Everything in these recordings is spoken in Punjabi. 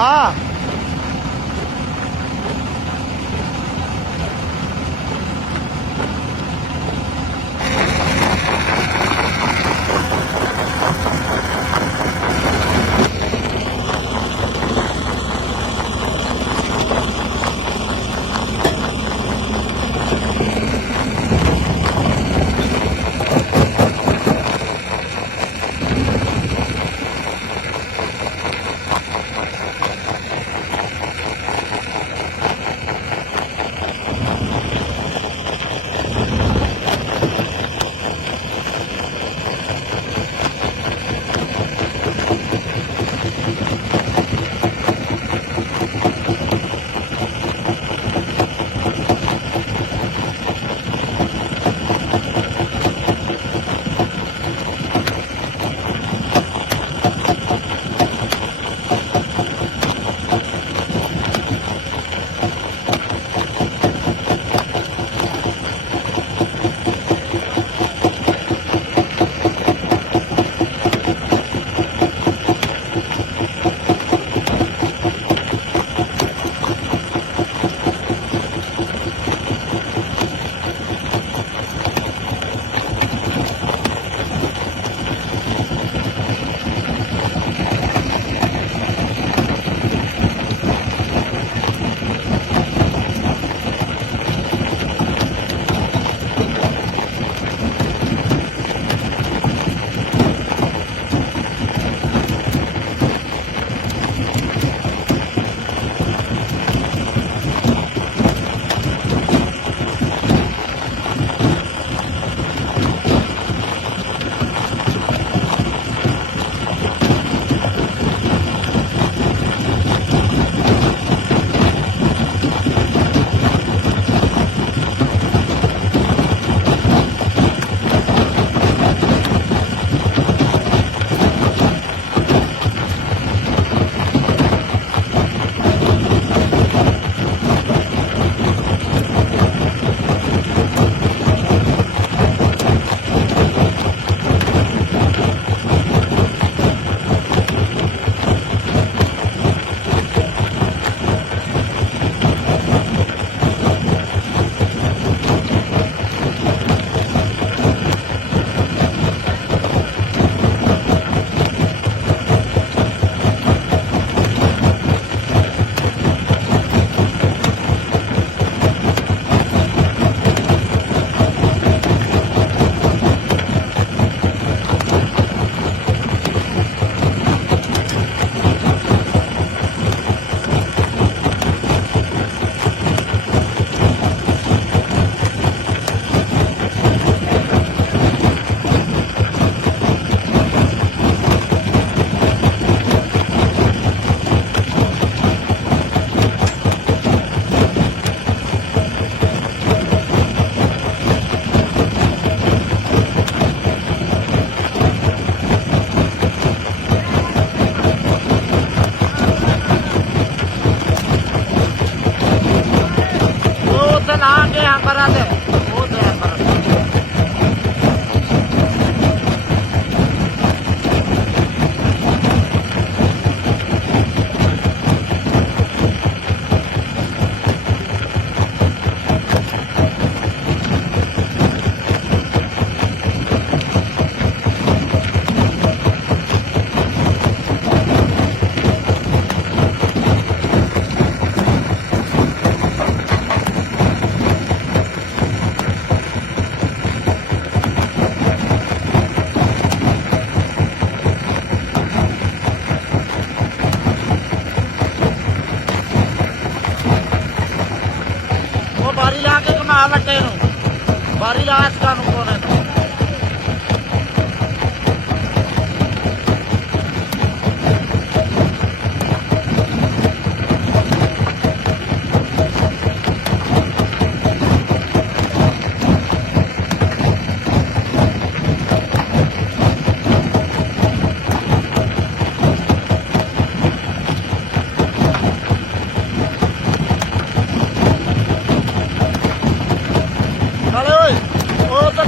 हाँ ਵੱਟੇ ਨੂੰ ਬਾਰੀ ਲਾ ਇਸਕਾ ਨੂੰ ਕੋਨੇ ਨੂੰ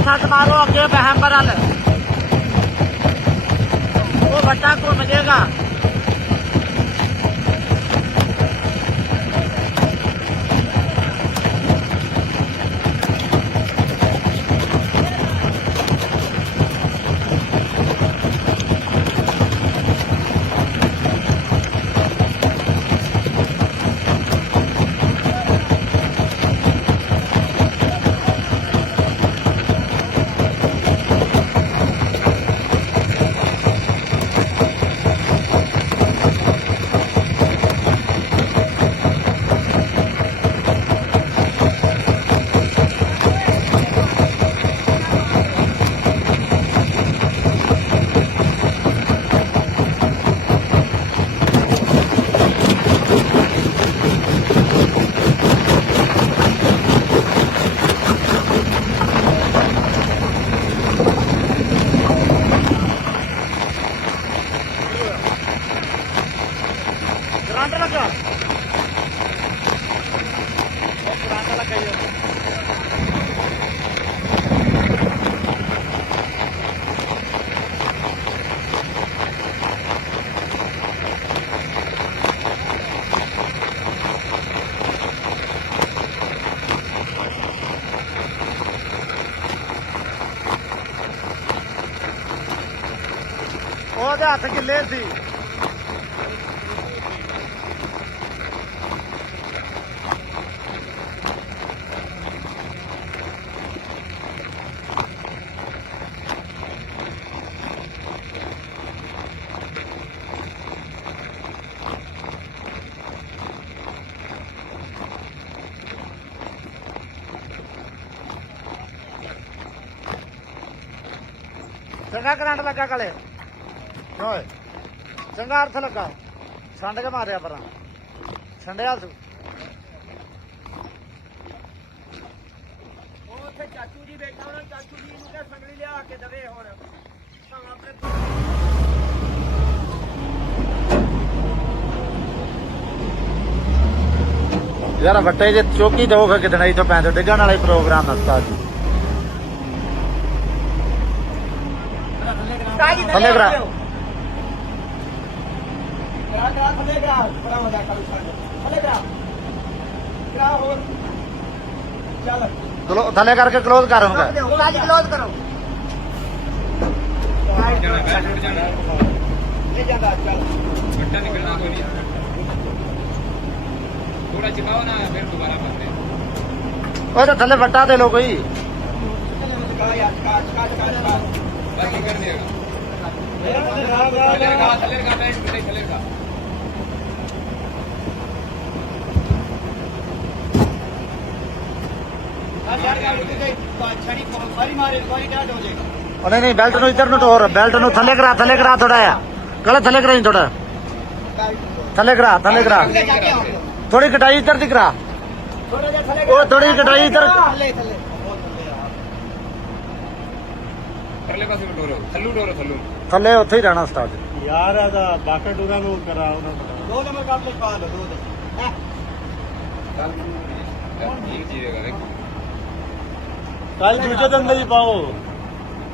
छत मारो अगे बहम्बर वाल वो बट्टा को मिलेगा। ਉਹਦੇ ਹੱਥ ਗਿੱਲੇ ਸੀ। ਚੰਗਾ ਕਰੰਟ ਲੱਗਾ ਕਾਲੇ ਓਏ ਚੰਗਾ ਅਰਥ ਲੱਗਾ ਛੰਡ ਕੇ ਮਾਰਿਆ ਪਰਾਂ ਛੰਡਿਆ ਤੂੰ ਉਹ ਉੱਥੇ ਚਾਚੂ ਜੀ ਬੈਠਾ ਉਹਨਾਂ ਚਾਚੂ ਜੀ ਨੂੰ ਕਿਹਾ ਸੰਗਲੀ ਲਿਆ ਕੇ ਦਵੇ ਹੁਣ ਆਪਣੇ ਯਾਰ ਵੱਟੇ ਜੇ ਚੌਕੀ ਦੋ ਫਿਰ ਕਿਦਣ ਇੱਥੋਂ ਪੈਂਦੇ ਡਿੱਗਣ ਵਾਲੇ ਪ੍ਰੋਗਰਾਮ ਨਸਤਾ ਜੀ ਥੱਲੇ ਕਰਾ ਥੱਲੇ ਕਰਾ ਬੜਾ ਹੋ ਜਾ ਕਰੂ ਥੱਲੇ ਕਰਾ ਕਰਾ ਹੋਰ ਚੱਲ ਚਲੋ ਥੱਲੇ ਕਰਕੇ ਕਲੋਜ਼ ਕਰ ਹੁਣ ਕਾਜ ਕਲੋਜ਼ ਕਰੋ ਲੈ ਜਾਂਦਾ ਚੱਲ ਵੱਟਾ ਨਿਕਲਣਾ ਕੋਈ ਨਹੀਂ ਥੋੜਾ ਚਿਕਾਓ ਨਾ ਫਿਰ ਦੁਬਾਰਾ ਪਕੜੇ ਉਹ ਤਾਂ ਥੱਲੇ ਵੱਟਾ ਦੇ ਲੋ ਕੋਈ बस ये कर देगा थल्ले का बैठ थल्ले का नहीं नहीं बेल्ट नु इधर नु टोर बेल्ट नु थल्ले करा थोड़ा या गला थल्ले करा थोड़ा थल्ले करा थोड़ी कटाई इधर दिख रहा वो थोड़ी कटाई इधर थल्ले का डोरो थल्लू थल्ले उत्थे ही रहना स्टार्ट ਯਾਰ ਇਹਦਾ ਬਾਕਾ ਟੂਰਾ ਨੂੰ ਕਰਾ ਉਹਨਾਂ ਨੂੰ 2 ਨੰਬਰ ਕੱਪ ਪਾ ਲਓ 2 ठीक चीजेगा देख ਕੱਲ ਦੂਜੇ ਦਿਨ ਦਾ ਹੀ ਪਾਓ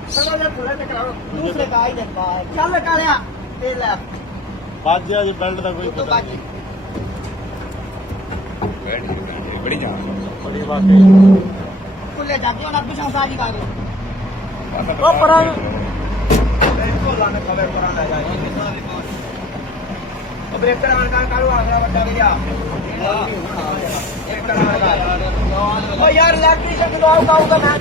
ਚਲੋ ਜੇ ਪੂਰਾ ਤੇ ਕਰਾਓ ਦੂਸਰੇ ਦਾ ਹੀ ਦਿਨ ਬਾਅਦ ਚੱਲ ਕਾਲਿਆ ਇਹ ਲੈ ਬਾਜ ਅੱਜ ਬੈਲਟ ਦਾ ਕੋਈ ਤੂੰ ਪਤਾ ਬਾਕੀ बैठ बड़ी जान ਬੜੀ ਵਾਕਈ ਕੁੱਲੇ ਜਾ ਕੇ ਉਹਨਾਂ ਪਿਛੋਂ ਸਾਜੀ ਕਰ ਲਓ ओ परा ਬਿਲਕੁਲ ਲਾਣੇ ਖਬਰ ਕਰਾਂ ਲੈ ਜਾ ਇਹ ਸਾਰੇ ਪਾਸ ਉਹ ਬ੍ਰੇਕ ਕਰਾਉਣ ਦਾ ਕਾਲੂ ਆ ਗਿਆ ਵੱਡਾ ਗਿਆ ਇੱਕ ਕਰਾਉਣ ਦਾ ਉਹ ਯਾਰ ਇਲੈਕਟ੍ਰੀਸ਼ੀਅਨ ਨੂੰ ਆਊਗਾ ਮੈਂ